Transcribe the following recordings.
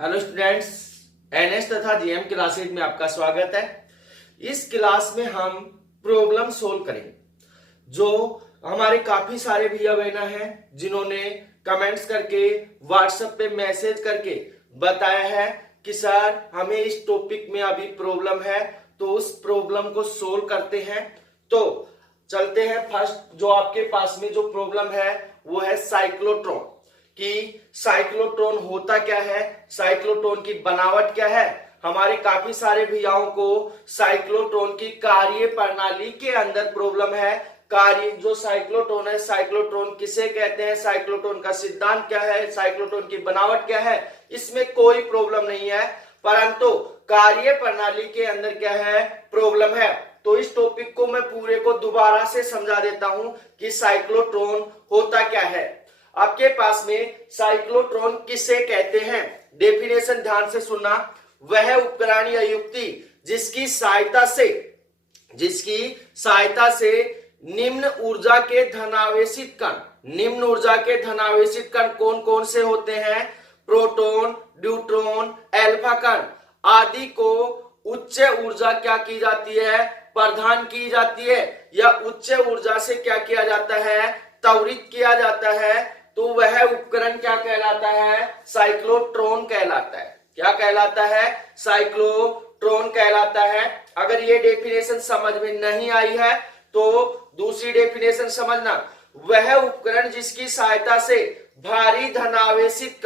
Hello students, NS तथा GM classes में आपका स्वागत है। इस क्लास में हम प्रॉब्लम सोल्व करेंगे। जो हमारे काफी सारे भैया बहना हैं जिन्होंने कमेंट्स करके व्हाट्सएप पे मैसेज करके बताया है कि सर हमें इस टॉपिक में अभी प्रॉब्लम है, तो उस प्रॉब्लम को सोल्व करते हैं। तो चलते हैं। फर्स्ट जो आपके पास में जो प्रॉब्लम है वो है साइक्लोट्रॉन कि साइक्लोट्रॉन होता क्या है, साइक्लोट्रॉन की बनावट क्या है। हमारे काफी सारे भैयाओं को साइक्लोट्रॉन की कार्य प्रणाली के अंदर प्रॉब्लम है। कार्य जो साइक्लोट्रॉन है, साइक्लोट्रॉन किसे कहते हैं, साइक्लोट्रॉन का सिद्धांत क्या है, साइक्लोट्रॉन की बनावट क्या है, इसमें कोई प्रॉब्लम नहीं है, परंतु कार्य प्रणाली के अंदर क्या है, प्रॉब्लम है। तो इस टॉपिक को मैं पूरे को दोबारा से समझा देता हूं कि साइक्लोट्रॉन होता क्या है। आपके पास में साइक्लोट्रॉन किसे कहते हैं, डेफिनेशन ध्यान से सुनना। वह उपकरण या युक्ति जिसकी सहायता से निम्न ऊर्जा के धनावेशित कण कौन कौन से होते हैं, प्रोटॉन, न्यूट्रॉन, अल्फा कण आदि को उच्च ऊर्जा क्या की जाती है, प्रदान की जाती है, या उच्च ऊर्जा से क्या किया जाता है, त्वरित किया जाता है। तो वह उपकरण क्या कहलाता है, साइक्लोट्रॉन कहलाता है। क्या कहलाता है, साइक्लोट्रॉन कहलाता है। अगर ये डेफिनेशन समझ में नहीं आई है तो दूसरी डेफिनेशन समझना। वह उपकरण जिसकी सहायता से भारी धनावेशित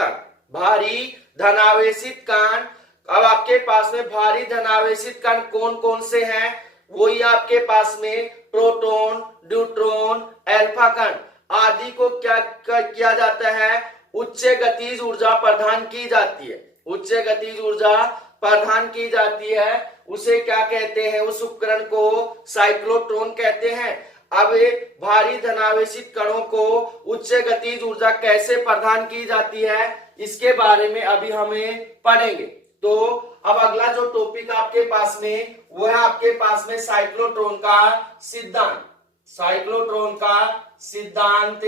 कण, अब आपके पास में भारी धनावेशित कण कौन कौन से हैं, वही आपके पास में प्रोटॉन, न्यूट्रॉन, अल्फा कण आदि को क्या किया जाता है, उच्च गतिज ऊर्जा प्रदान की जाती है। उच्च गतिज ऊर्जा प्रदान की जाती है, उसे क्या कहते हैं, उस उपकरण को साइक्लोट्रॉन कहते हैं। अब भारी धनावेशित कणों को उच्च गतिज ऊर्जा कैसे प्रदान की जाती है, इसके बारे में अभी हमें पढ़ेंगे। तो अब अगला जो टॉपिक आपके पास में वो है आपके पास में साइक्लोट्रॉन का सिद्धांत। साइक्लोट्रॉन का सिद्धांत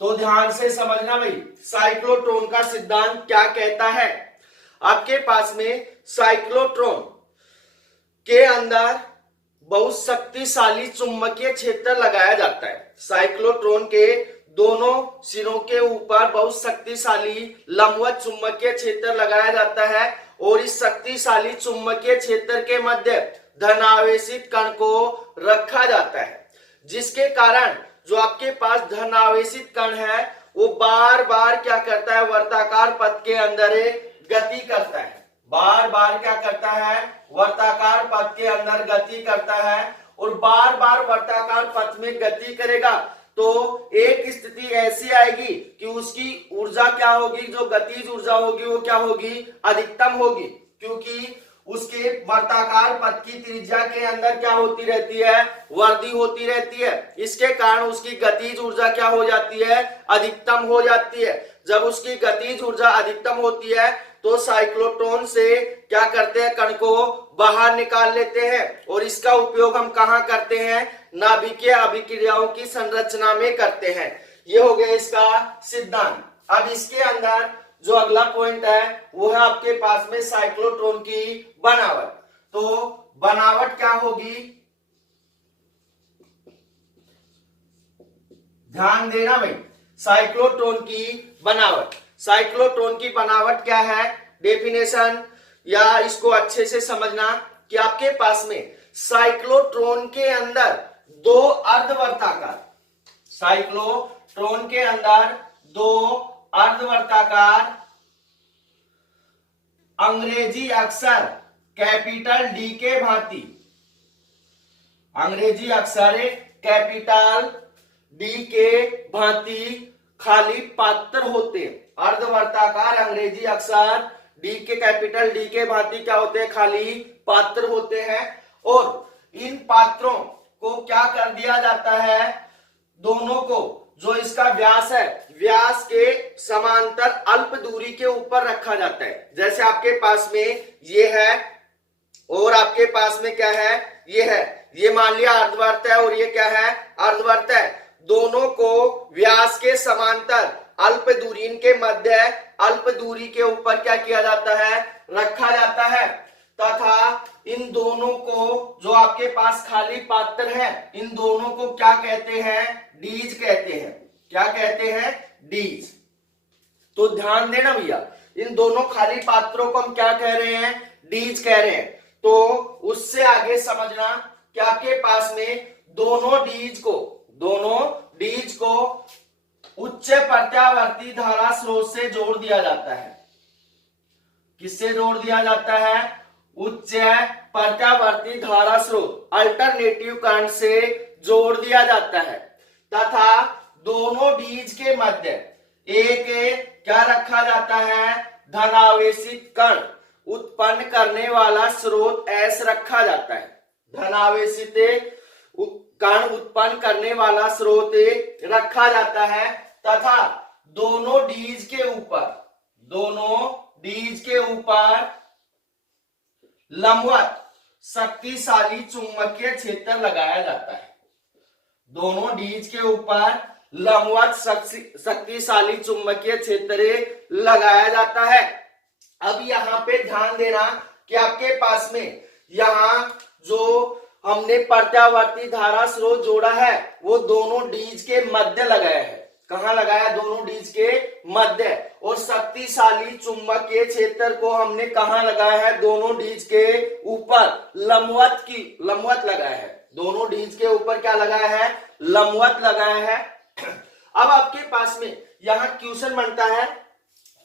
तो ध्यान से समझना भाई, साइक्लोट्रॉन का सिद्धांत क्या कहता है। आपके पास में साइक्लोट्रॉन के अंदर बहुत शक्तिशाली चुंबकीय क्षेत्र लगाया जाता है। साइक्लोट्रॉन के दोनों सिरों के ऊपर बहुत शक्तिशाली लंबवत चुंबकीय क्षेत्र लगाया जाता है, और इस शक्तिशाली चुंबकीय क्षेत्र के मध्य धनावेशित कण को रखा जाता है, जिसके कारण जो आपके पास धनावेशित कण है वो बार बार क्या करता है, वर्ताकार पथ के अंदर गति करता है। बार बार क्या करता है, वर्ताकार पथ के अंदर गति करता है, और बार बार वर्ताकार पथ में गति करेगा तो एक स्थिति ऐसी आएगी कि उसकी ऊर्जा क्या होगी, जो गतिज ऊर्जा होगी वो क्या होगी, अधिकतम होगी, क्योंकि उसके वर्ताकार पथ की त्रिज्या के अंदर क्या होती रहती है, वृद्धि होती रहती है। इसके कारण उसकी गतिज ऊर्जा क्या हो जाती है, अधिकतम हो जाती है। जब उसकी गतिज ऊर्जा अधिकतम होती है तो साइक्लोट्रॉन से क्या करते हैं, कण को बाहर निकाल लेते हैं, और इसका उपयोग हम कहाँ करते हैं, नाभिकीय अभिक्रियाओं की संरचना में करते हैं। ये हो गया इसका सिद्धांत। अब इसके अंदर जो अगला पॉइंट है वो है आपके पास में साइक्लोट्रॉन की बनावट। तो बनावट क्या होगी, ध्यान देना भाई, साइक्लोट्रॉन की बनावट। साइक्लोट्रॉन की बनावट क्या है, डेफिनेशन या इसको अच्छे से समझना कि आपके पास में साइक्लोट्रॉन के अंदर दो अर्धवर्ताकार, साइक्लोट्रॉन के अंदर दो अर्धवर्ताकार, अंग्रेजी अक्षर कैपिटल डी के भांति, अंग्रेजी अक्षर कैपिटल डी के भांति खाली पात्र होते हैं। अर्धवर्ताकार अंग्रेजी अक्षर डी के कैपिटल डी के भांति क्या होते हैं, खाली पात्र होते हैं, और इन पात्रों को क्या कर दिया जाता है, दोनों को जो इसका व्यास है, व्यास के समांतर अल्प दूरी के ऊपर रखा जाता है। जैसे आपके पास में ये है और आपके पास में क्या है, ये है, ये मान लिया अर्धवृत्त है और ये क्या है, अर्धवृत्त है। दोनों को व्यास के समांतर अल्प दूरी, इनके मध्य अल्प दूरी के ऊपर क्या किया जाता है, रखा जाता है, तथा इन दोनों को, जो आपके पास खाली पात्र है, इन दोनों को क्या कहते हैं, डीज कहते हैं। क्या कहते हैं, डीज। तो ध्यान देना भैया, इन दोनों खाली पात्रों को हम क्या कह रहे हैं, डीज कह रहे हैं। तो उससे आगे समझना कि आपके पास में दोनों डीज को उच्च प्रत्यावर्ती धारा स्रोत से जोड़ दिया जाता है। किससे जोड़ दिया जाता है, उच्च प्रत्यावर्ती धारा स्रोत, अल्टरनेटिव करंट से जोड़ दिया जाता है, तथा दोनों डीज के मध्य एक क्या रखा जाता है, धनावेशित कण उत्पन्न करने वाला स्रोत एस रखा जाता है। धनावेशित कण उत्पन्न करने वाला स्रोत रखा जाता है, तथा दोनों डीज के ऊपर लंबवत शक्तिशाली चुंबकीय क्षेत्र लगाया जाता है। दोनों डीज के ऊपर लंबवत शक्तिशाली चुंबकीय क्षेत्र लगाया जाता है। अब यहाँ पे ध्यान देना कि आपके पास में यहाँ जो हमने प्रत्यावर्ती धारा स्रोत जोड़ा है वो दोनों डीज के मध्य लगाया है। कहाँ लगाया, दोनों डीज के मध्य। और शक्तिशाली चुंबकीय क्षेत्र को हमने कहाँ लगाया है, दोनों डीज के ऊपर लंबवत लगाया है। दोनों डीज के ऊपर क्या लगाया है, लंबवत लगाया है। अब आपके पास में यहाँ क्वेश्चन बनता है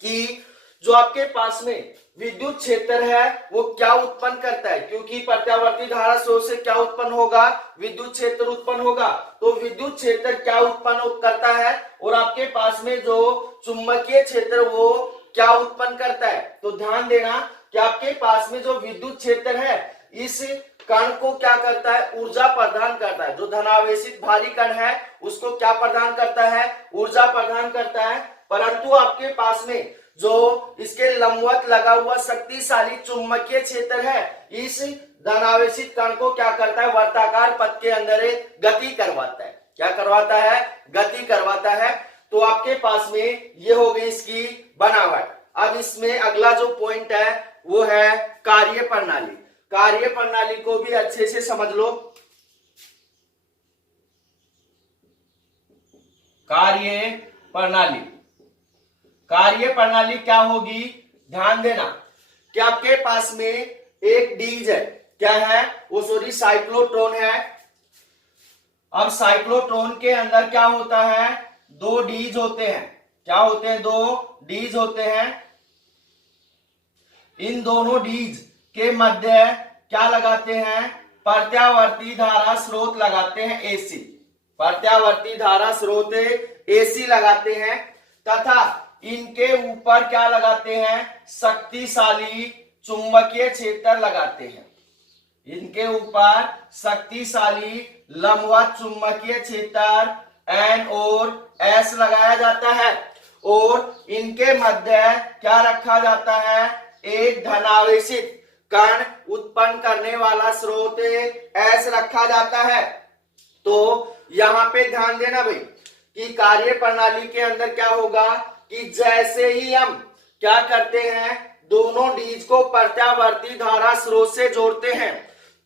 कि जो आपके पास में विद्युत क्षेत्र है वो क्या उत्पन्न करता है, क्योंकि प्रत्यावर्ती धारा स्रोत से क्या उत्पन्न होगा, विद्युत क्षेत्र उत्पन्न होगा। तो विद्युत क्षेत्र क्या उत्पन्न करता है, और आपके पास में जो चुंबकीय क्षेत्र वो क्या उत्पन्न करता है। तो ध्यान देना कि आपके पास में जो विद्युत क्षेत्र है इस कण को क्या करता है, ऊर्जा प्रदान करता है। जो धनावेशित भारी कण है उसको क्या प्रदान करता है, ऊर्जा प्रदान करता है। परंतु आपके पास में जो इसके लंबवत लगा हुआ शक्तिशाली चुंबकीय क्षेत्र है, इस धनावेशित कण को क्या करता है, वर्ताकार पथ के अंदर गति करवाता है। क्या करवाता है, गति करवाता है। तो आपके पास में ये हो गई इसकी बनावट। अब इसमें अगला जो पॉइंट है वो है कार्य प्रणाली। कार्य प्रणाली को भी अच्छे से समझ लो। कार्य प्रणाली क्या होगी, ध्यान देना कि आपके पास में एक डीज है, क्या है वो, सॉरी साइक्लोट्रॉन है। अब साइक्लोट्रॉन के अंदर क्या होता है, दो डीज होते हैं। क्या होते हैं, दो डीज होते हैं। इन दोनों डीज के मध्य क्या लगाते हैं, प्रत्यावर्ती धारा स्रोत लगाते हैं, एसी। प्रत्यावर्ती धारा स्रोत एसी लगाते हैं, तथा इनके ऊपर क्या लगाते हैं, शक्तिशाली चुंबकीय क्षेत्र लगाते हैं। इनके ऊपर शक्तिशाली लंबवत चुंबकीय क्षेत्र एन और एस लगाया जाता है, और इनके मध्य क्या रखा जाता है, एक धनावेशित कण उत्पन्न करने वाला स्रोत एस रखा जाता है। तो यहाँ पे ध्यान देना भाई कि कार्य प्रणाली के अंदर क्या होगा कि जैसे ही हम क्या करते हैं, दोनों डीज को प्रत्यावर्ती धारा स्रोत से जोड़ते हैं,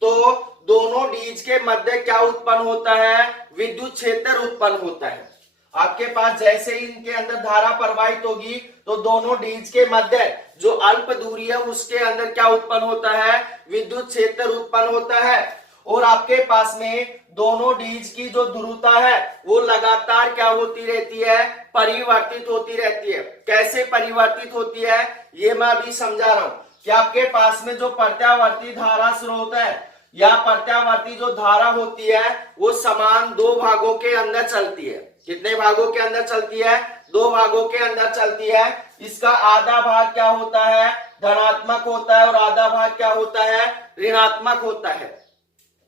तो दोनों डीज के मध्य क्या उत्पन्न होता है, विद्युत क्षेत्र उत्पन्न होता है। आपके पास जैसे ही इनके अंदर धारा प्रवाहित होगी तो दोनों डीज के मध्य जो अल्प दूरी है उसके अंदर क्या उत्पन्न होता है, विद्युत क्षेत्र उत्पन्न होता है। और आपके पास में दोनों डीज की जो ध्रुवता है वो लगातार क्या होती रहती है, परिवर्तित होती रहती है। कैसे परिवर्तित होती है ये मैं अभी समझा रहा हूं कि आपके पास में जो प्रत्यावर्ती धारा स्रोत है या प्रत्यावर्ती जो धारा होती है वो समान दो भागों के अंदर चलती है। कितने भागों के अंदर चलती है, दो भागों के अंदर चलती है। इसका आधा भाग क्या होता है, धनात्मक होता है, और आधा भाग क्या होता है, ऋणात्मक होता है।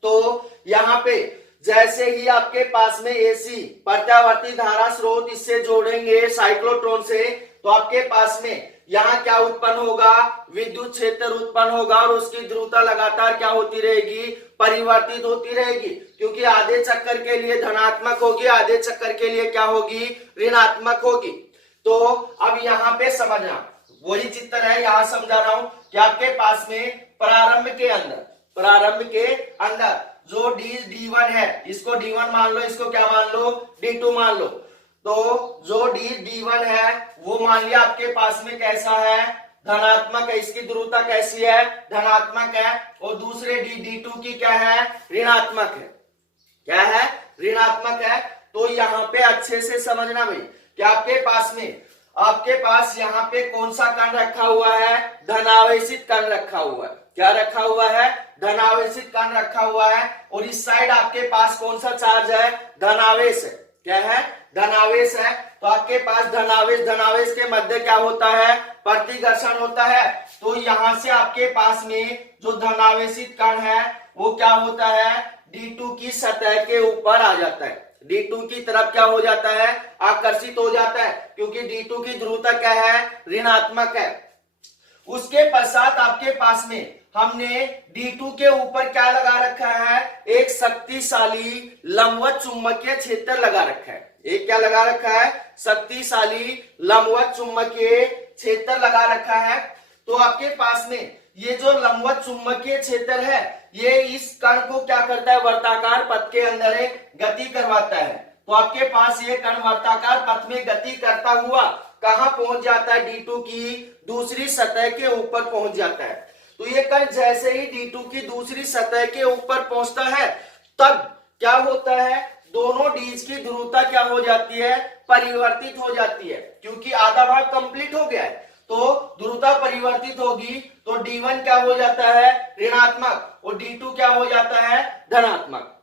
तो यहाँ पे जैसे ही आपके पास में एसी प्रत्यावर्ती धारा स्रोत इससे जोड़ेंगे साइक्लोट्रॉन से, तो आपके पास में यहाँ क्या उत्पन्न होगा, विद्युत क्षेत्र उत्पन्न होगा, और उसकी ध्रुवता लगातार क्या होती रहेगी, परिवर्तित होती रहेगी। क्योंकि आधे चक्कर के लिए धनात्मक होगी, आधे चक्कर के लिए क्या होगी, ऋणात्मक होगी। तो अब यहाँ पे समझना, वही चित्र है, यहां समझा रहा हूं कि आपके पास में प्रारंभ के अंदर जो D1 है, इसको D1 मान लो, इसको क्या मान लो, D2 मान लो। तो जो D1 है वो मान लिया आपके पास में कैसा है, धनात्मक है, इसकी ध्रुवता कैसी है, धनात्मक है। और दूसरे D2 की क्या है, ऋणात्मक है। क्या है, ऋणात्मक है। तो यहाँ पे अच्छे से समझना भाई कि आपके पास यहाँ पे कौन सा कण रखा हुआ है, धनावेशित कण रखा हुआ है। क्या रखा हुआ है, धनावेशित कण रखा हुआ है। और इस साइड आपके पास कौन सा चार्ज है, धनावेश है। क्या है, धनावेश है। तो आपके पास धनावेश के मध्य क्या होता है, प्रतिघर्षण होता है। तो यहां से आपके पास में जो धनावेशित कण है वो क्या होता है, D2 की सतह के ऊपर आ जाता है, D2 की तरफ क्या हो जाता है, आकर्षित हो जाता है, क्योंकि D2 की ध्रुवता क्या है, ऋणात्मक है। उसके पश्चात आपके पास में हमने D2 के ऊपर क्या लगा रखा है, एक शक्तिशाली लंबवत चुंबकीय क्षेत्र लगा रखा है। एक क्या लगा रखा है, शक्तिशाली लंबवत चुंबकीय क्षेत्र लगा रखा है। तो आपके पास में ये जो लंबवत चुंबकीय क्षेत्र है ये इस कण को क्या करता है, वर्ताकार पथ के अंदर एक गति करवाता है। तो आपके पास ये कण वर्ताकार पथ में गति करता हुआ कहां पहुंच जाता है, D2 की दूसरी सतह के ऊपर पहुंच जाता है। तो ये कण जैसे ही D2 की दूसरी सतह के ऊपर पहुंचता है तब क्या होता है, दोनों डीज की ध्रुवता क्या हो जाती है, परिवर्तित हो जाती है, क्योंकि आधा भाग कंप्लीट हो गया है। तो ध्रुवता परिवर्तित होगी तो D1 क्या हो जाता है, ऋणात्मक, और D2 क्या हो जाता है, धनात्मक।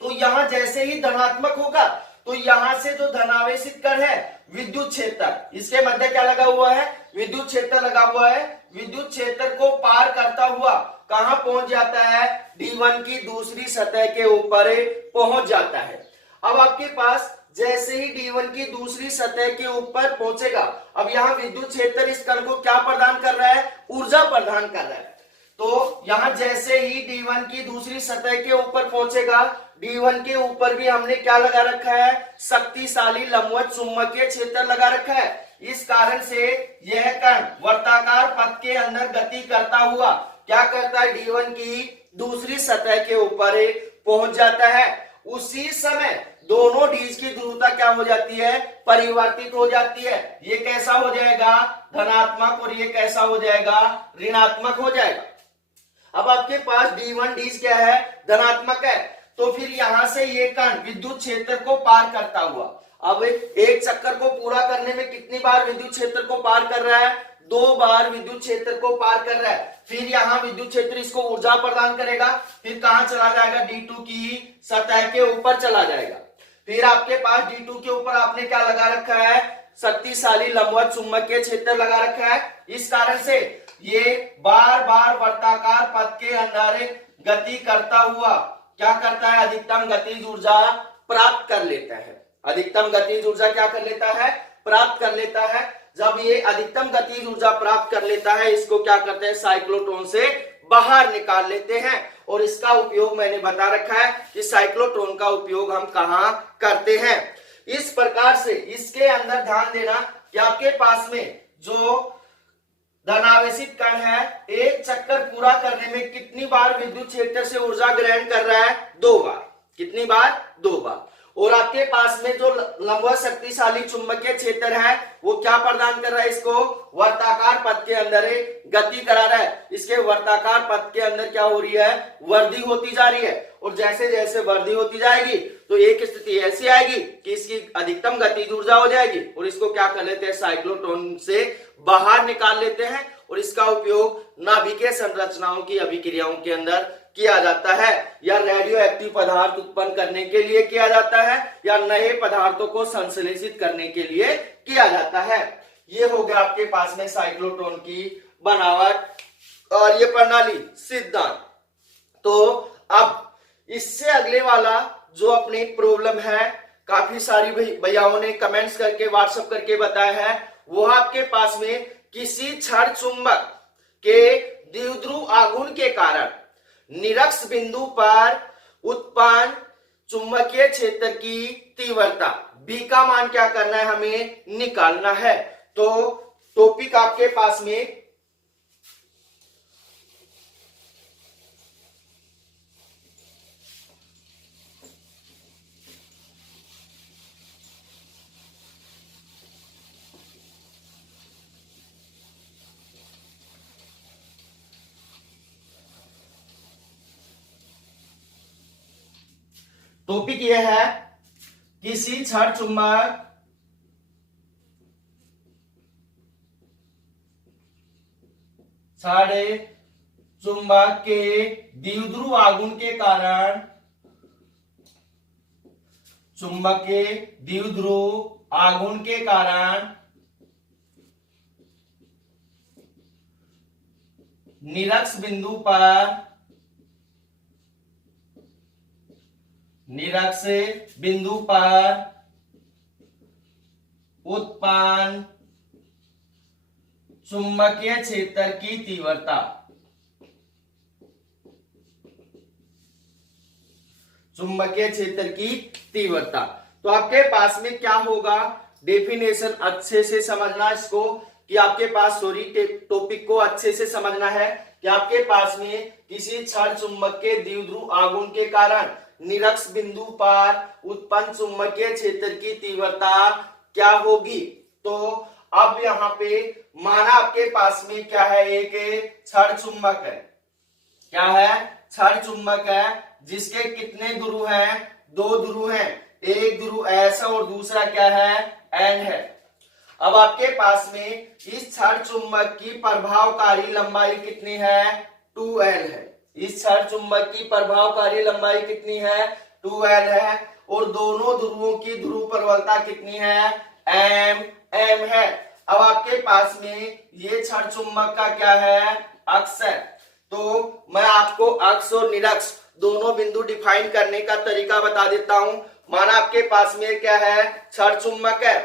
तो यहां जैसे ही धनात्मक होगा तो यहां से जो धनावेशित कण है, विद्युत क्षेत्र, इसके मध्य क्या लगा हुआ है, विद्युत क्षेत्र लगा हुआ है। विद्युत क्षेत्र को पार करता हुआ कहां पहुंच जाता है, D1 की दूसरी सतह के ऊपर पहुंच जाता है। अब आपके पास जैसे ही D1 की दूसरी सतह के ऊपर पहुंचेगा, अब यहाँ विद्युत क्षेत्र इस कण को क्या प्रदान कर रहा है, ऊर्जा प्रदान कर रहा है। तो यहां जैसे ही D1 की दूसरी सतह के ऊपर पहुंचेगा, D1 के ऊपर भी हमने क्या लगा रखा है, शक्तिशाली लंबवत चुंबकीय क्षेत्र लगा रखा है। इस कारण से यह कण वर्ताकार पथ के अंदर गति करता हुआ क्या करता है, D1 की दूसरी सतह के ऊपर पहुंच जाता है। उसी समय दोनों डीज की ध्रुवता क्या हो जाती है, परिवर्तित हो जाती है। ये कैसा हो जाएगा, धनात्मक, और ये कैसा हो जाएगा, ऋणात्मक हो जाएगा। अब आपके पास D1 डीज क्या है, धनात्मक है। तो फिर यहां से ये कण विद्युत क्षेत्र को पार करता हुआ, अब एक चक्कर को पूरा करने में कितनी बार विद्युत क्षेत्र को पार कर रहा है, 2 बार विद्युत क्षेत्र को पार कर रहा है। फिर यहाँ विद्युत क्षेत्र इसको ऊर्जा प्रदान करेगा, फिर कहां चला जाएगा, D2 की सतह के ऊपर चला जाएगा। फिर आपके पास D2 के ऊपर आपने क्या लगा रखा है, शक्तिशाली लंबवत चुंबकीय क्षेत्र लगा रखा है। इस कारण से ये बार बार वर्ताकार पथ के अंदर गति करता हुआ क्या करता है, अधिकतम गतिज ऊर्जा प्राप्त कर लेता है। अधिकतम गतिज ऊर्जा क्या कर लेता है, प्राप्त कर लेता है। जब ये अधिकतम गतिज ऊर्जा प्राप्त कर लेता है, इसको क्या करते हैं, साइक्लोट्रॉन से बाहर निकाल लेते हैं। और इसका उपयोग मैंने बता रखा है कि साइक्लोट्रॉन का उपयोग हम कहां करते हैं। इस प्रकार से इसके अंदर ध्यान देना कि आपके पास में जो धनावेशित कण है, एक चक्कर पूरा करने में कितनी बार विद्युत क्षेत्र से ऊर्जा ग्रहण कर रहा है, 2 बार। कितनी बार, 2 बार। और आपके पास में जो लंबवत शक्तिशाली चुंबकीय क्षेत्र है वो क्या प्रदान कर रहा है, इसको वर्ताकार पथ के अंदर गति करा रहा है। इसके वर्ताकार पथ के अंदर क्या हो रही है, वृद्धि होती जा रही है। और जैसे जैसे वृद्धि होती जाएगी तो एक स्थिति ऐसी आएगी कि इसकी अधिकतम गतिज ऊर्जा हो जाएगी, और इसको क्या कर लेते हैं, साइक्लोट्रॉन से बाहर निकाल लेते हैं। और इसका उपयोग नाभिकीय संरचनाओं की अभिक्रियाओं के अंदर किया जाता है, या रेडियो एक्टिव पदार्थ उत्पन्न करने के लिए किया जाता है, या नए पदार्थों को संश्लेषित करने के लिए किया जाता है। ये हो गया आपके पास में साइक्लोट्रॉन की बनावट और ये प्रणाली सिद्धांत। तो अब इससे अगले वाला जो अपनी प्रॉब्लम है, काफी सारी भैयाओं ने कमेंट्स करके व्हाट्सएप करके बताया है, वो आपके पास में किसी क्षण चुंबक के द्विध्रुव आघूर्ण के कारण निरक्ष बिंदु पर उत्पन्न चुंबकीय क्षेत्र की तीव्रता बी का मान क्या करना है, हमें निकालना है। तो टॉपिक आपके पास में टॉपिक यह है, किसी छड़ चुंबक के द्विध्रुव आघूर्ण के कारण चुंबक के द्विध्रुव आघूर्ण के कारण निरक्ष बिंदु पर उत्पन्न चुंबकीय क्षेत्र की तीव्रता, चुंबकीय क्षेत्र की तीव्रता। तो आपके पास में क्या होगा, डेफिनेशन अच्छे से समझना इसको, कि आपके पास टॉपिक को अच्छे से समझना है कि आपके पास में किसी क्षण चुंबक के द्विध्रुव आघूर्ण के कारण निरक्ष बिंदु पर उत्पन्न चुंबकीय क्षेत्र की तीव्रता क्या होगी। तो अब यहाँ पे माना आपके पास में क्या है, एक क्षण चुंबक है, क्या है, क्षण चुंबक है, जिसके कितने ध्रुव हैं, 2 ध्रुव हैं, एक ध्रुव S है और दूसरा क्या है, N है। अब आपके पास में इस क्षण चुंबक की प्रभावकारी लंबाई कितनी है, 2L है। इस क्षण चुंबक की प्रभावकारी लंबाई कितनी है, 2L है, और दोनों ध्रुवों की ध्रुव प्रबलता कितनी है, M है। अब आपके पास में ये क्षण चुंबक का क्या है, अक्ष है। तो मैं आपको अक्ष और निरक्ष दोनों बिंदु डिफाइन करने का तरीका बता देता हूं। माना आपके पास में क्या है, क्षण चुंबक है,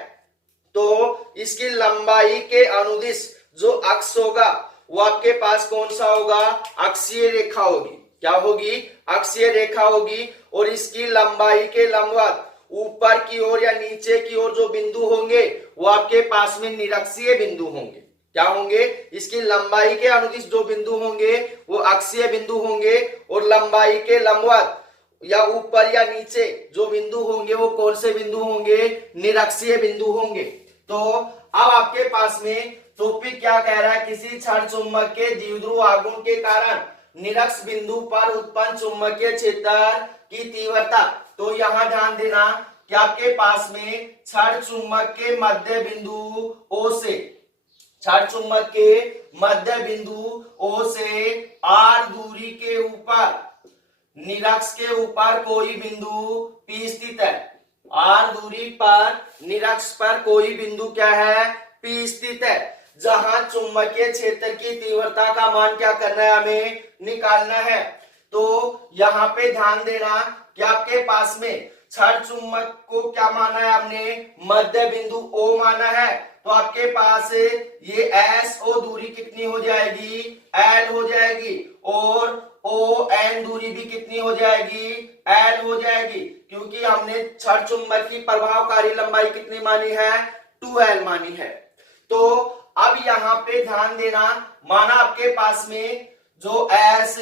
तो इसकी लंबाई के अनुदिश जो अक्ष होगा वो आपके पास कौन सा होगा, अक्षीय रेखा होगी। क्या होगी, अक्षीय रेखा होगी। और इसकी लंबाई के लंबवत ऊपर की ओर या नीचे की ओर जो बिंदु होंगे वो आपके पास में निरक्षीय बिंदु होंगे। क्या होंगे, इसकी लंबाई के अनुदिश जो बिंदु होंगे वो अक्षीय बिंदु होंगे, और लंबाई के लंबवत या ऊपर या नीचे जो बिंदु होंगे वो कौन से बिंदु होंगे, निरक्षीय बिंदु होंगे। तो अब आपके पास में टॉपिक क्या कह रहा है, किसी क्षण चुंबक के द्विध्रुव आघूर्ण के कारण निरक्ष बिंदु पर उत्पन्न चुंबकीय क्षेत्र की तीव्रता। तो यहां ध्यान देना कि आपके पास में क्षण चुंबक के मध्य बिंदु O से, क्षण चुंबक के मध्य बिंदु O से R दूरी के ऊपर निरक्ष के ऊपर कोई बिंदु P स्थित है। R दूरी पर निरक्ष पर कोई बिंदु क्या है, P स्थित है, जहां चुंबकीय क्षेत्र की तीव्रता का मान क्या करना है, हमें निकालना है। तो यहाँ पे ध्यान देना कि आपके पास में क्षण चुंबक को क्या माना है हमने, मध्य बिंदु O माना है। तो आपके पास ये SO दूरी कितनी हो जाएगी, L हो जाएगी, और ON दूरी भी कितनी हो जाएगी, L हो जाएगी, क्योंकि हमने क्षण चुंबक की प्रभावकारी लंबाई कितनी मानी है, 2L मानी है। तो अब यहाँ पे ध्यान देना, माना आपके पास में जो S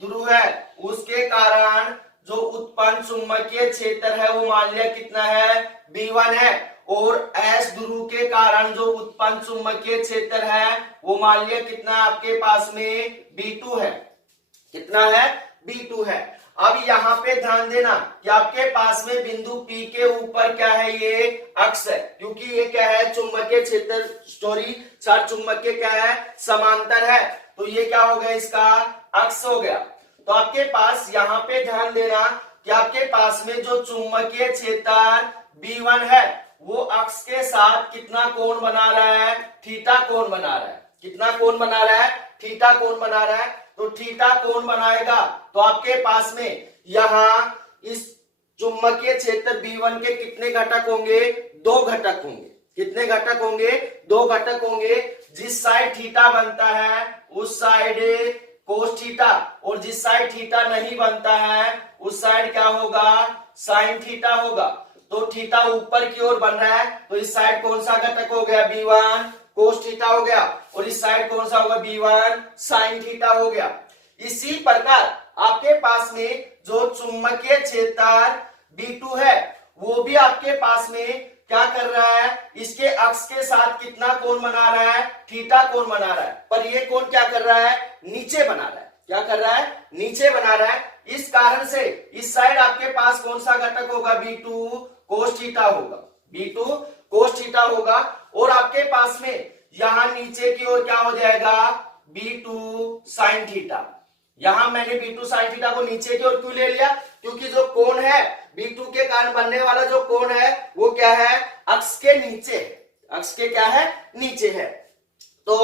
ध्रुव है उसके कारण जो उत्पन्न चुंबकीय क्षेत्र है वो मान लिया कितना है, B1 है, और S ध्रुव के कारण जो उत्पन्न चुंबकीय क्षेत्र है वो मान लिया कितना आपके पास में, B2 है। कितना है, B2 है। अब यहाँ पे ध्यान देना कि आपके पास में बिंदु P के ऊपर क्या है, ये अक्ष है, क्योंकि ये क्या है, चुंबकीय क्षेत्र क्षण चुंबक के क्या है, समांतर है। तो ये क्या हो गया, इसका अक्ष हो गया। तो आपके पास यहाँ पे ध्यान देना कि आपके पास में जो चुंबकीय क्षेत्र B1 है वो अक्ष के साथ कितना कोण बना रहा है, थीटा कोण बना रहा है। कितना कोण बना रहा है, थीटा कोण बना रहा है। तो थीटा कोण बनाएगा तो आपके पास में यहाँ इस चुंबकीय क्षेत्र B1 के कितने घटक होंगे, 2 घटक होंगे। कितने घटक होंगे, 2 घटक होंगे। जिस साइड थीटा बनता है उस साइड कोस थीटा, और जिस साइड थीटा नहीं बनता है उस साइड क्या होगा, साइन थीटा होगा। तो थीटा ऊपर की ओर बन रहा है, तो इस साइड कौन सा घटक हो गया, b1 कोस थीटा हो गया, और इस साइड कौन सा होगा, b1 साइन थीटा हो गया। इसी प्रकार आपके पास में जो चुंबकीय क्षेत्र b2 है वो भी आपके पास में क्या कर रहा है, इसके अक्ष के साथ कितना कोण बना रहा है, थीटा कोण बना रहा है, पर ये कोण क्या कर रहा है, नीचे बना रहा है। क्या कर रहा है, नीचे बना रहा है। इस कारण से इस साइड आपके पास कौन सा घटक होगा, b2 कोस थीटा होगा, b2 कोस थीटा होगा, और आपके पास में यहां नीचे की ओर क्या हो जाएगा, b2 साइन थीटा। यहां मैंने b2 साइन थीटा को नीचे की ओर क्यों ले लिया, क्योंकि जो कोण है b2 के कारण बनने वाला जो कोण है वो क्या है, अक्ष के नीचे है, अक्ष के क्या है, नीचे है। तो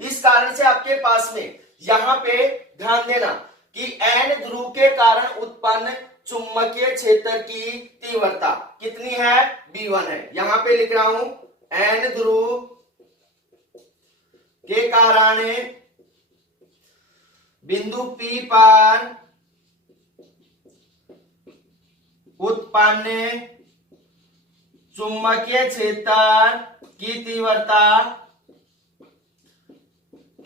इस कारण से आपके पास में यहां पे ध्यान देना कि n ध्रुव के कारण उत्पन्न चुंबकीय क्षेत्र की तीव्रता कितनी है, b1 है। यहां पे लिख रहा हूं n ध्रुव के कारण बिंदु P पर उत्पन्न चुंबकीय क्षेत्र की तीव्रता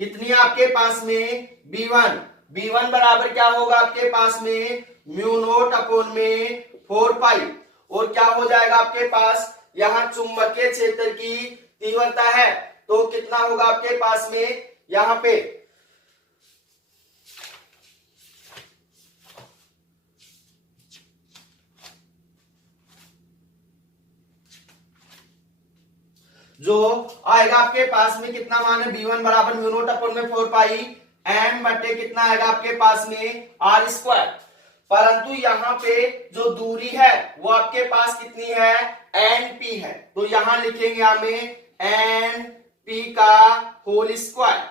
कितनी है आपके पास में, b1। b1 बराबर क्या होगा आपके पास में, म्यू नोट अपॉन में 4 पाई, और क्या हो जाएगा आपके पास, यहां चुंबकीय क्षेत्र की तीव्रता है तो कितना होगा आपके पास में, यहां पे जो आएगा आपके पास में कितना मान है, b1 बराबर म्यू नोट अपॉन में 4 पाई m बटे कितना आएगा आपके पास में, r स्क्वायर। परंतु यहाँ पे जो दूरी है वो आपके पास कितनी है, np है, तो यहां लिखेंगे हमें np का होल स्क्वायर,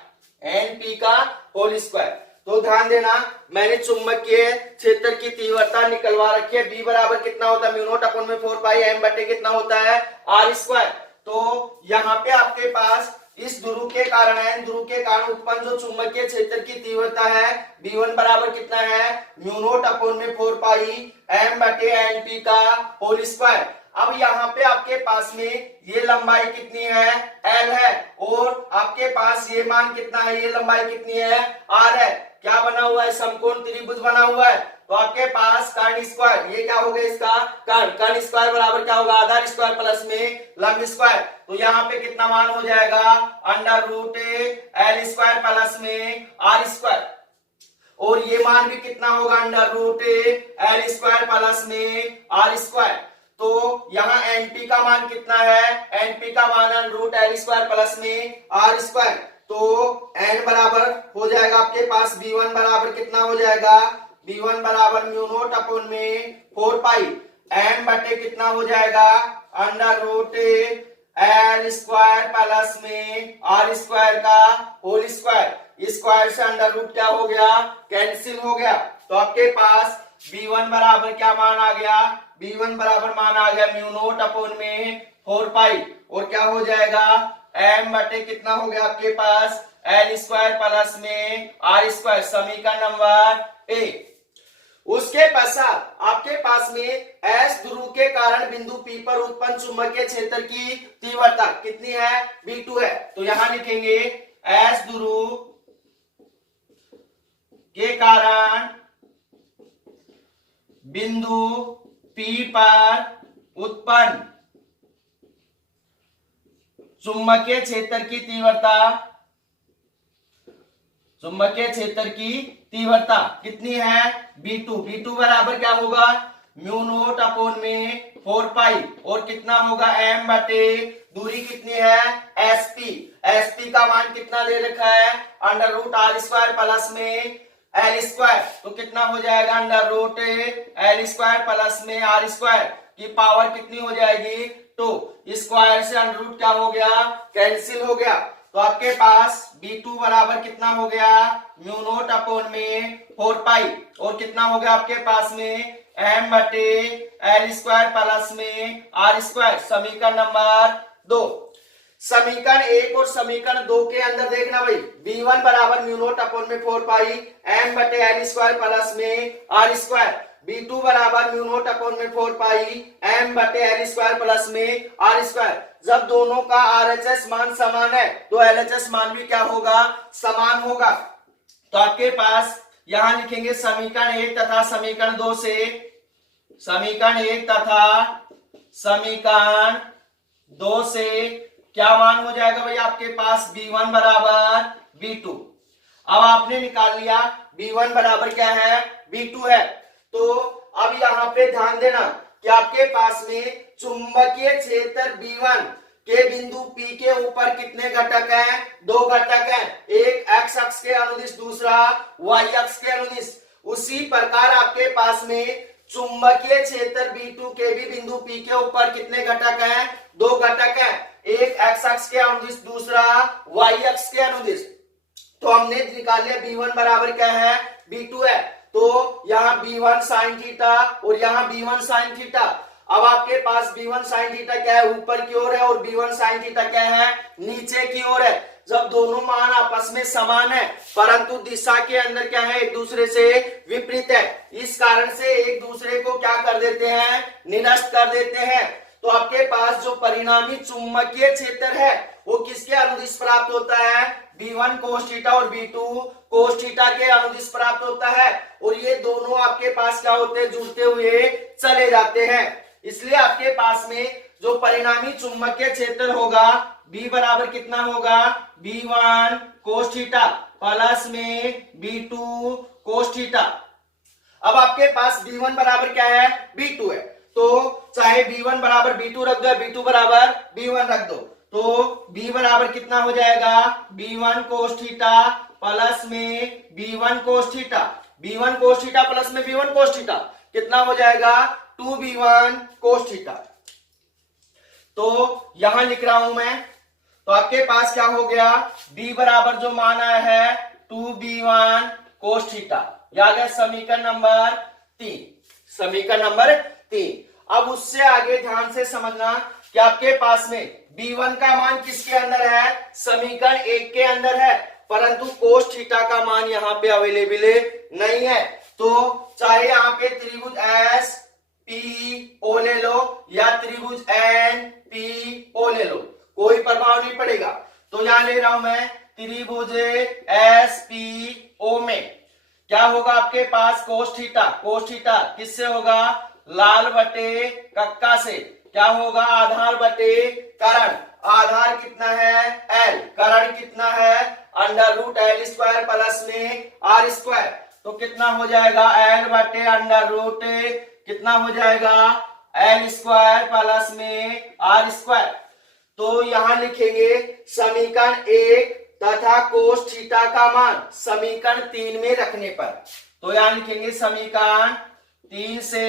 np का होल स्क्वायर। तो ध्यान देना मैंने चुंबकीय क्षेत्र की तीव्रता निकलवा रखी है, b बराबर कितना होता है, म्यू नोट अपॉन में 4 पाई m बटे कितना होता है, r स्क्वायर। तो यहाँ पे आपके पास इस ध्रुव के कारण n ध्रुव के कारण उत्पन्न जो चुंबकीय क्षेत्र की तीव्रता है b1 बराबर कितना है, म्यू नोट अपॉन में 4 पाई m बटे np का होल स्क्वायर। अब यहाँ पे आपके पास में ये लंबाई कितनी है, l है, और आपके पास ये मान कितना है, ये लंबाई कितनी है, r है। क्या बना हुआ है, समकोण त्रिभुज बना हुआ है, तो आपके पास कर्ण स्क्वायर, ये क्या हो गया इसका कर्ण स्क्वायर बराबर क्या होगा, आधार स्क्वायर प्लस में लंब स्क्वायर। तो यहाँ पे कितना मान हो जाएगा, under root l square plus में r स्क्वायर, और ये मान भी कितना होगा, under root l square plus में r स्क्वायर। तो यहाँ np का मान कितना है, np का मान under root l square plus में r स्क्वायर। तो n बराबर हो जाएगा आपके पास b1 बराबर कितना हो जाएगा, b1 बराबर म्यू नोट अपॉन में 4 पाई m बटे कितना हो जाएगा, under root l square plus में r स्क्वायर का होल स्क्वायर। स्क्वायर से अंडर रूट क्या हो गया, कैंसिल हो गया। तो आपके पास b1 बराबर क्या मान आ गया, b1 बराबर मान आ गया म्यू नोट अपॉन में 4 पाई, और क्या हो जाएगा, m बटे कितना हो गया आपके पास, l स्क्वायर प्लस में r स्क्वायर, समीकरण नंबर 1। उसके पश्चात आपके पास में S ध्रुव के कारण बिंदु P पर उत्पन्न चुंबकीय क्षेत्र की तीव्रता कितनी है, B2 है। तो यहां लिखेंगे S ध्रुव के कारण बिंदु P पर उत्पन्न चुंबकीय क्षेत्र की तीव्रता, चुंबकीय क्षेत्र की तीव्रता कितनी है, B2। B2 बराबर क्या होगा, म्यू नोट अपॉन में 4 पाई, और कितना होगा m बटे दूरी कितनी है, SP। SP का मान कितना दे रखा है, under root r square plus में l स्क्वायर। तो कितना हो जाएगा, under root l square plus में r स्क्वायर की पावर कितनी हो जाएगी, 2। स्क्वायर से अंडर रूट क्या हो गया, कैंसिल हो गया। तो आपके पास B2 बराबर कितना हो गया, म्यू नोट अपॉन में 4 पाई, और कितना हो गया आपके पास में m बटे l स्क्वायर प्लस में r स्क्वायर, समीकरण नंबर 2। समीकरण 1 और समीकरण 2 के अंदर देखना भाई, b1 बराबर म्यू नोट अपॉन में 4 पाई m बटे l स्क्वायर प्लस में r स्क्वायर, B2 बराबर म्यू नॉट अपॉन में 4 पाई m बटे l स्क्वायर प्लस में r स्क्वायर। जब दोनों का RHS मान समान है तो LHS मान भी क्या होगा, समान होगा। तो आपके पास यहां लिखेंगे समीकरण 1 तथा समीकरण 2 से, समीकरण 1 तथा समीकरण 2 से क्या मान हो जाएगा भाई आपके पास B1 बराबर B2। अब आपने निकाल लिया B1 बराबर क्या है, B2 है। तो अब यहाँ पे ध्यान देना कि आपके पास में चुंबकीय क्षेत्र B1 के बिंदु P के ऊपर कितने घटक हैं, 2 घटक हैं, एक x अक्ष के अनुदिश, दूसरा y अक्ष के अनुदिश। उसी प्रकार आपके पास में चुंबकीय क्षेत्र B2 के भी बिंदु P के ऊपर कितने घटक हैं, 2 घटक हैं, एक x अक्ष के अनुदिश, दूसरा y अक्ष के अनुदिश। तो हमने निकाल लिया B1 बराबर क्या है, B2 है। तो यहाँ B1 साइन थीटा और यहाँ B1 साइन थीटा। अब आपके पास B1 साइन थीटा क्या है, ऊपर की ओर है, और B1 साइन थीटा क्या है, नीचे की ओर है। जब दोनों मान आपस में समान है परंतु दिशा के अंदर क्या है, एक दूसरे से विपरीत है, इस कारण से एक दूसरे को क्या कर देते हैं, निरस्त कर देते हैं। तो आपके पास जो परिणामी चुंबकीय क्षेत्र है वो किसके अनुदिश प्राप्त होता है, B1 कोस थीटा और B2 कोस थीटा के अनुदिश प्राप्त होता है। और ये दोनों आपके पास क्या होते हैं, जुड़ते हुए चले जाते हैं। इसलिए आपके पास में जो परिणामी चुंबकीय क्षेत्र होगा B बराबर कितना होगा, B1 कोस थीटा प्लस में B2 कोस थीटा। अब आपके पास B1 बराबर क्या है, B2 है। तो चाहे B1 बराबर B2 रख दो या B2 बराबर B1 रख दो, तो B बराबर कितना हो जाएगा, B1 कोस थीटा प्लस में B1 cos theta. B1 cos theta plus में B1 कोस थीटा कितना हो जाएगा, 2B1 कोस थीटा। तो यहां लिख रहा हूं मैं। तो आपके पास क्या हो गया, B बराबर जो मान आया है 2B1 कोस थीटा। आ गया समीकरण नंबर 3, समीकरण नंबर 3। अब उससे आगे ध्यान से समझना कि आपके पास में B1 का मान किसके अंदर है, समीकरण 1 के अंदर है, परंतु कोस थीटा का मान यहाँ पे अवेलेबल नहीं है। तो चाहे यहाँ पे त्रिभुज एस पी ओ ले लो या त्रिभुज एन पी ओ ले लो, कोई प्रभाव नहीं पड़ेगा। तो यहां ले रहा हूं मैं त्रिभुज एस पी ओ में क्या होगा आपके पास, कोस थीटा। कोस थीटा किससे होगा, लाल बटे कक्का से। क्या होगा, आधार बटे करण। आधार कितना है, L, करण कितना है, under root L square plus में R स्क्वायर। तो कितना हो जाएगा, L बटे अंडर रूट कितना हो जाएगा, L स्क्वायर प्लस में R स्क्वायर। तो यहां लिखेंगे समीकरण 1 तथा कोस थीटा का मान समीकरण 3 में रखने पर। तो यहां लिखेंगे समीकरण 3 से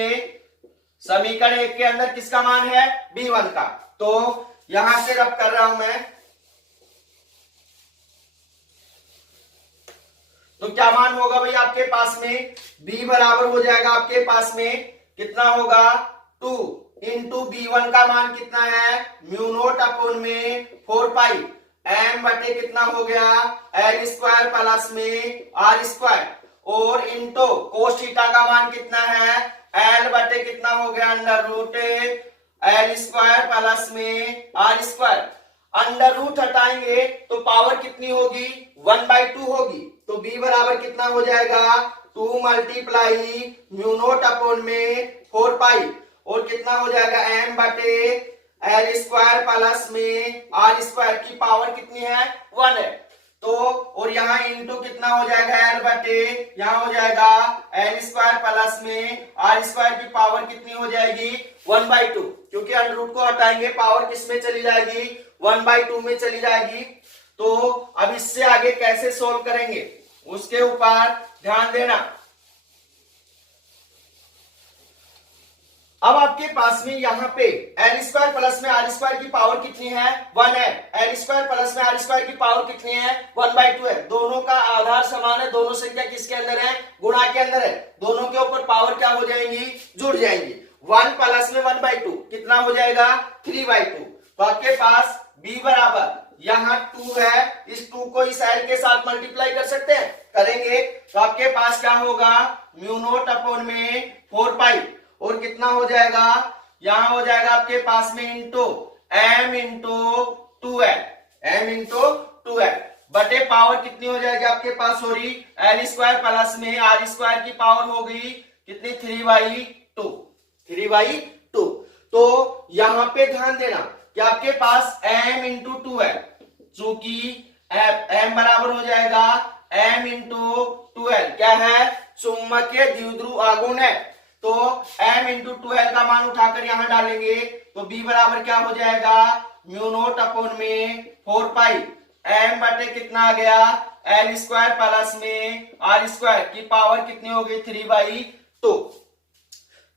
समीकरण 1 के अंदर किसका मान है, B1 का। तो यहां से रब कर रहा हूं मैं। तो क्या मान होगा भाई आपके पास में, B बराबर हो जाएगा आपके पास में कितना होगा, 2 इंटू B1 का मान कितना है, म्यू नोट अपॉन में 4 पाई m बटे कितना हो गया, L स्क्वायर प्लस में R स्क्वायर, और इंटू कोस थीटा का मान कितना है, L बटे कितना हो गया, under root L square plus में R स्क्वायर। अंडर रूट हटाएंगे तो पावर कितनी होगी, 1/2 होगी। तो B बराबर कितना हो जाएगा, 2 मल्टीप्लाई म्यू नोट अपॉन में 4 पाई, और कितना हो जाएगा m बटे L स्क्वायर प्लस में R स्क्वायर की पावर कितनी है, 1 है। तो और यहाँ इंटू कितना हो जाएगा, L बटे यहाँ हो जाएगा L स्क्वायर प्लस में R स्क्वायर की पावर कितनी हो जाएगी, 1/2, क्योंकि अंडर रूट को हटाएंगे पावर किस में चली जाएगी, 1/2 में चली जाएगी। तो अब इससे आगे कैसे सोल्व करेंगे उसके ऊपर ध्यान देना। अब आपके पास में यहाँ पे L स्क्वायर प्लस में R स्क्वायर की पावर कितनी है, 1 है। L स्क्वायर प्लस में R स्क्वायर की पावर कितनी है, 1/2 है। दोनों का आधार समान है, दोनों संख्या किसके अंदर है, गुणा के अंदर है। दोनों के ऊपर पावर क्या हो जाएंगी, जुड़ जाएंगी। 1 प्लस में 1/2 कितना हो जाएगा, 3/2। तो आपके पास B बराबर यहाँ 2 है, इस 2 को इस l के साथ मल्टीप्लाई कर सकते हैं, करेंगे तो आपके पास क्या होगा, म्यू नॉट अपॉन में 4 पाई और कितना हो जाएगा, यहाँ हो जाएगा आपके पास में into m into 2l, m into 2l बटे पावर कितनी हो जाएगी आपके पास, सॉरी l स्क्वायर प्लस में r स्क्वायर की पावर हो गई कितनी, 3/2, 3/2। तो यहां पे ध्यान देना कि आपके पास m इंटू 2l, चूंकि m बराबर हो जाएगा m इंटू 2l, क्या है, चुंबकीय द्विध्रुव आघूर्ण है, तो m इंटू 2l का मान उठाकर यहां डालेंगे तो b बराबर क्या हो जाएगा, म्यू नॉट अपॉन में 4 पाई m बटे कितना आ गया, l स्क्वायर प्लस में r स्क्वायर की पावर कितनी हो गई, 3/2।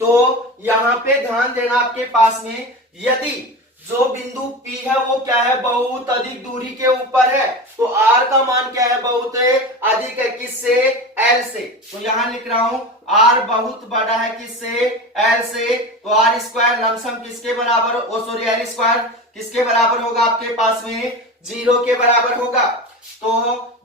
तो यहां पे ध्यान देना आपके पास में, यदि जो बिंदु P है वो क्या है, बहुत अधिक दूरी के ऊपर है, तो R का मान क्या है, बहुत अधिक है, किससे, L से। तो यहां लिख रहा हूं R बहुत बड़ा है, किससे, L से, तो R स्क्वायर लमसम किसके बराबर, ओ सॉरी L स्क्वायर किसके बराबर होगा, आपके पास में 0 के बराबर होगा। तो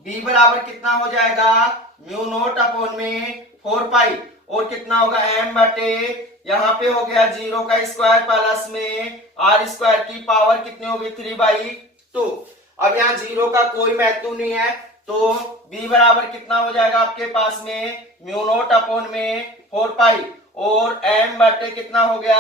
B बराबर कितना हो जाएगा, म्यू नॉट अपॉन में 4 पाई और कितना होगा m बटे, यहाँ पे हो गया 0 का स्क्वायर प्लस में r स्क्वायर की पावर कितनी होगी, 3/2। अब यहाँ 0 का कोई महत्व नहीं है, तो b बराबर कितना हो जाएगा आपके पास में, म्यू नॉट अपॉन में 4 पाई और m बटे कितना हो गया,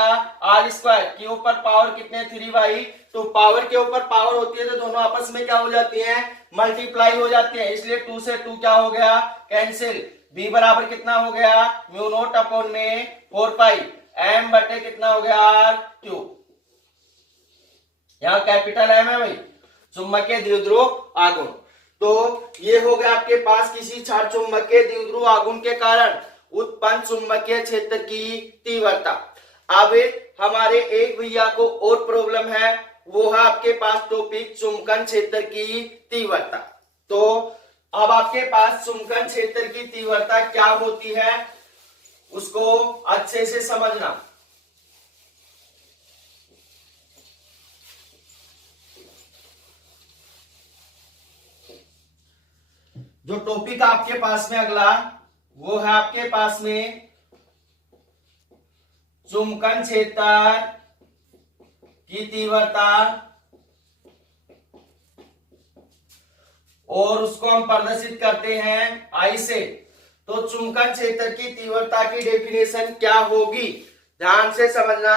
r स्क्वायर के ऊपर पावर कितने, 3/2। पावर के ऊपर पावर होती है तो दोनों आपस में क्या हो जाती हैं, मल्टीप्लाई हो जाती है, इसलिए 2 से 2 क्या हो गया, कैंसिल। b बराबर कितना हो गया, म्यू नॉट अपॉन में 4 पाई m बटे कितना हो गया, r3। यहाँ कैपिटल M है भाई, चुंबकीय द्विध्रुव आघूर्ण। तो ये हो गया आपके पास किसी क्षण चुंबकीय द्विध्रुव आघूर्ण के कारण उत्पन्न चुंबकीय क्षेत्र की तीव्रता। अब हमारे एक भैया को और प्रॉब्लम है, वो है आपके पास टॉपिक चुंबकन क्षेत्र की तीव्रता। तो अब आपके पास चुंबकन क्षेत्र की तीव्रता क्या होती है उसको अच्छे से समझना। जो टॉपिक आपके पास में अगला वो है आपके पास में चुंबकन क्षेत्र की तीव्रता, और उसको हम प्रदर्शित करते हैं आई से। तो चुंबकन क्षेत्र की तीव्रता की डेफिनेशन क्या होगी, ध्यान से समझना।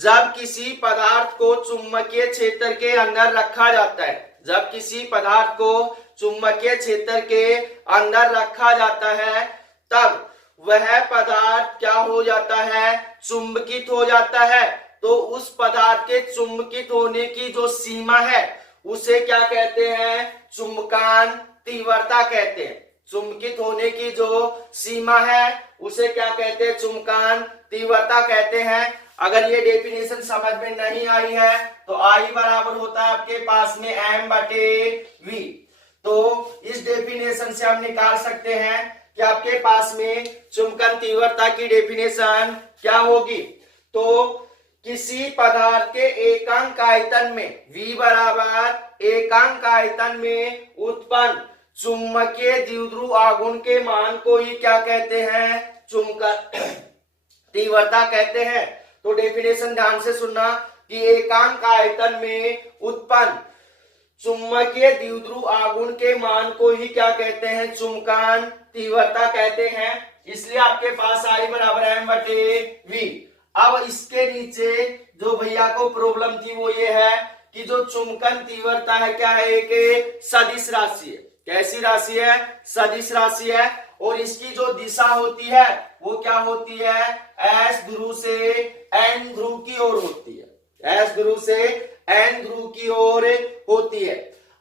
जब किसी पदार्थ को चुंबकीय क्षेत्र के अंदर रखा जाता है, जब किसी पदार्थ को चुंबकीय क्षेत्र के अंदर रखा जाता है, तब वह पदार्थ क्या हो जाता है, चुंबकित हो जाता है। तो उस पदार्थ के चुंबकित होने की जो सीमा है उसे क्या कहते हैं, चुंबकान तीव्रता कहते हैं। चुंबकित होने की जो सीमा है उसे क्या कहते हैं, चुंबकान तीव्रता कहते हैं। अगर ये डेफिनेशन समझ में नहीं आई है तो आई बराबर होता है आपके पास में m बटे v। तो इस डेफिनेशन से हम निकाल सकते हैं कि आपके पास में चुंबकन तीव्रता की डेफिनेशन क्या होगी। तो किसी पदार्थ के एकांक आयतन में v बराबर एकांक आयतन में उत्पन्न चुंबकीय द्विध्रुव आघूर्ण के मान को ही क्या कहते हैं, चुंबकन तीव्रता कहते हैं। तो डेफिनेशन ध्यान से सुनना कि एकांक आयतन में उत्पन्न चुंबकीय द्विध्रुव आघूर्ण के मान को ही क्या कहते हैं, चुंबकन तीव्रता कहते हैं। इसलिए आपके पास आई बराबर m बटे v। अब इसके नीचे जो भैया को प्रॉब्लम थी वो ये है कि जो चुंबकन तीव्रता है क्या है, एक सदिश राशि है। कैसी राशि है, सदिश राशि है। और इसकी जो दिशा होती है वो क्या होती है, एस ध्रुव से एन ध्रुव की ओर होती है, एस ध्रुव से एन ध्रुव की ओर होती है।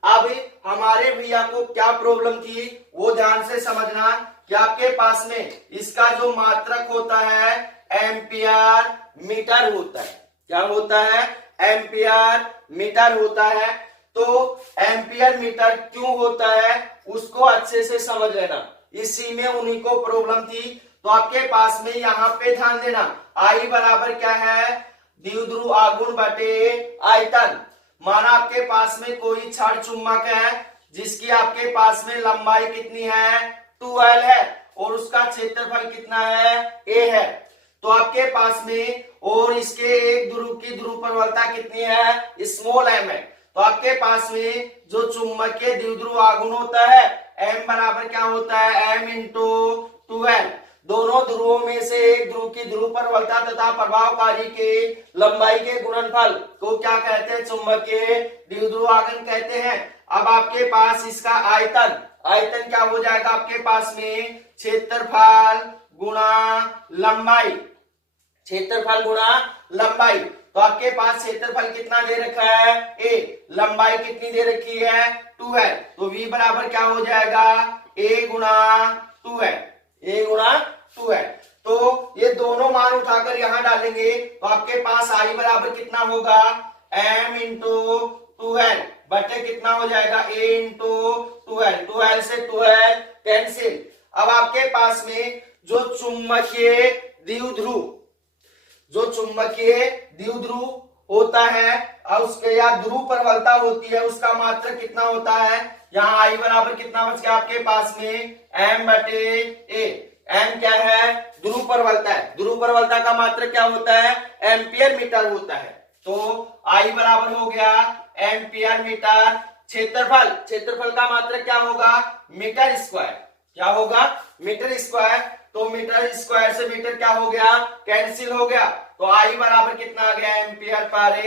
अब हमारे भैया को क्या प्रॉब्लम थी वो ध्यान से समझना कि आपके पास में इसका जो मात्रक होता है एम्पियर मीटर होता है। क्या होता है, एम्पियर मीटर होता है। तो एम्पियर मीटर क्यों होता है उसको अच्छे से समझ लेना, इसी में उन्हीं को प्रॉब्लम थी। तो आपके पास में यहाँ पे ध्यान देना, आई बराबर क्या है, द्विध्रुव आघूर्ण बटे आयतन। माना आपके पास में कोई क्षण चुंबक है जिसकी आपके पास में लंबाई कितनी है 2L है और उसका क्षेत्रफल कितना है A है। तो आपके पास में और इसके एक ध्रुव की ध्रुव प्रबलता कितनी है स्मॉल m है। तो आपके पास में जो चुंबकीय द्विध्रुव आघूर्ण होता है m बराबर क्या होता है m इंटू 2L। दोनों ध्रुवों में से एक ध्रुव की ध्रुव प्रबलता तथा प्रभावकारी के लंबाई के गुणनफल को क्या कहते हैं चुंबकीय द्विध्रुव आघूर्ण कहते हैं। अब आपके पास इसका आयतन क्या हो जाएगा आपके पास में क्षेत्रफल गुणा लंबाई, क्षेत्रफल गुणा लंबाई। तो आपके पास क्षेत्रफल कितना दे रखा है a, लंबाई कितनी दे रखी है 2 है। तो v बराबर क्या हो जाएगा a गुणा 2 है, a गुणा 2 है। तो ये दोनों मान उठाकर यहां डालेंगे तो आपके पास i बराबर कितना होगा m इंटू 2L बटे कितना हो जाएगा a इंटू 2L, 2L से 2L कैंसिल। अब आपके पास में जो चुंबकीय द्विध्रुव होता है और उसके या ध्रुव प्रबलता होती है उसका मात्रक कितना होता है। यहाँ I बराबर कितना बच गया आपके पास में m बटे a। m क्या है ध्रुव प्रबलता है, ध्रुव प्रबलता का मात्रक क्या होता है एम्पियर मीटर होता है। तो I बराबर हो गया एम्पियर मीटर। क्षेत्रफल का मात्रक क्या होगा मीटर स्क्वायर, क्या होगा मीटर स्क्वायर। तो मीटर स्क्वायर से मीटर क्या हो गया कैंसिल हो गया। तो I बराबर कितना आ गया ampere per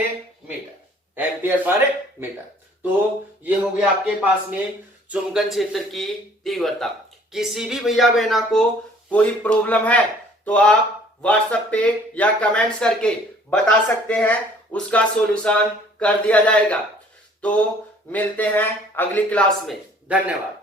metre, ampere per metre. तो ये हो गया आपके पास में चुंबकन क्षेत्र की तीव्रता। किसी भी भैया बहना को कोई प्रॉब्लम है तो आप व्हाट्सएप पे या कमेंट्स करके बता सकते हैं, उसका सॉल्यूशन कर दिया जाएगा। तो मिलते हैं अगली क्लास में, धन्यवाद।